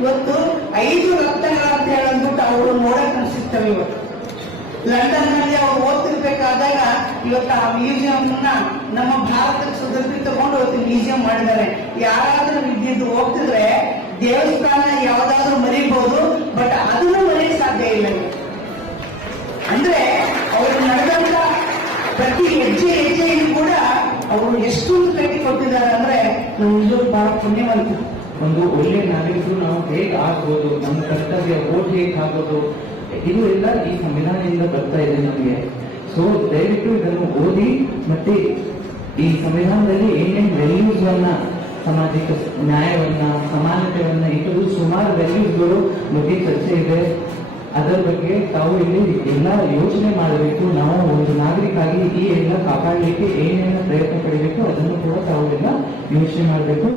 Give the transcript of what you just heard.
ಇವತ್ತು 5 ರತ್ನಗಳ ಅಂತ ಹೇಳಂದ್ಬಿಟ್ಟು ಅವರು ನೋಡಕ್ ಅನ್ಸಿರ್ತವೆ. ಇವತ್ತು ಲಂಡನ್ ನಲ್ಲಿ ಅವ್ರು ಓದ್ತಿರ್ಬೇಕಾದಾಗ ಇವತ್ತು ಆ ಮ್ಯೂಸಿಯಂ ನಮ್ಮ ಭಾರತಕ್ಕೆ ಸುದೃಢಿ ತಗೊಂಡು ಇವತ್ತು ಮ್ಯೂಸಿಯಂ ಮಾಡಿದ್ದಾರೆ. ಯಾರಾದ್ರೂ ಇದ್ದಿದ್ದು ಹೋಗ್ತಿದ್ರೆ ದೇವಸ್ಥಾನ ಯಾವ್ದಾದ್ರು ಮರಿಬಹುದು, ಬಟ್ ಅದನ್ನು ಮರೆಯಕ್ಕೆ ಸಾಧ್ಯ ಇಲ್ಲ. ಅಂದ್ರೆ ಅವರು ನಡೆದಂತ ಪ್ರತಿ ಹೆಜ್ಜೆಯಲ್ಲೂ ಕೂಡ ಅವರು ಎಷ್ಟು ಕಟ್ಟಿ ಕೊಟ್ಟಿದ್ದಾರೆ ಅಂದ್ರೆ ನಮ್ಗೆ ಬಹಳ ಪುಣ್ಯವಂತ. ಒಂದು ಒಳ್ಳೆ ನಾಗರಿಕರು ನಾವು ಹೇಗೆ ಆಗ್ಬೋದು, ನಮ್ಮ ಕರ್ತವ್ಯ ಓಟ್ ಹೇಗೆ ಹಾಕೋದು, ಇದು ಎಲ್ಲ ಈ ಸಂವಿಧಾನದಿಂದ ಬರ್ತಾ ಇದೆ ನಮಗೆ. ಸೊ ದಯವಿಟ್ಟು ಇದನ್ನು ಓದಿ, ಮತ್ತೆ ಈ ಸಂವಿಧಾನದಲ್ಲಿ ಏನೇನು ವ್ಯಾಲ್ಯೂಸ್ ಅನ್ನ, ಸಾಮಾಜಿಕ ನ್ಯಾಯವನ್ನ, ಸಮಾನತೆಯನ್ನ, ಇದು ಸುಮಾರು ವ್ಯಾಲ್ಯೂಸ್ಗಳು ಬಗ್ಗೆ ಚರ್ಚೆ ಇದೆ. ಅದರ ಬಗ್ಗೆ ತಾವು ಇಲ್ಲಿ ಎಲ್ಲ ಯೋಚನೆ ಮಾಡಬೇಕು. ನಾವು ಒಂದು ನಾಗರಿಕಾಗಿ ಈ ಎಲ್ಲ ಕಾಪಾಡಲಿಕ್ಕೆ ಏನೇನು ಪ್ರಯತ್ನ ಪಡಬೇಕು ಅದನ್ನು ಕೂಡ ತಾವು ಎಲ್ಲ ಯೋಚನೆ ಮಾಡಬೇಕು.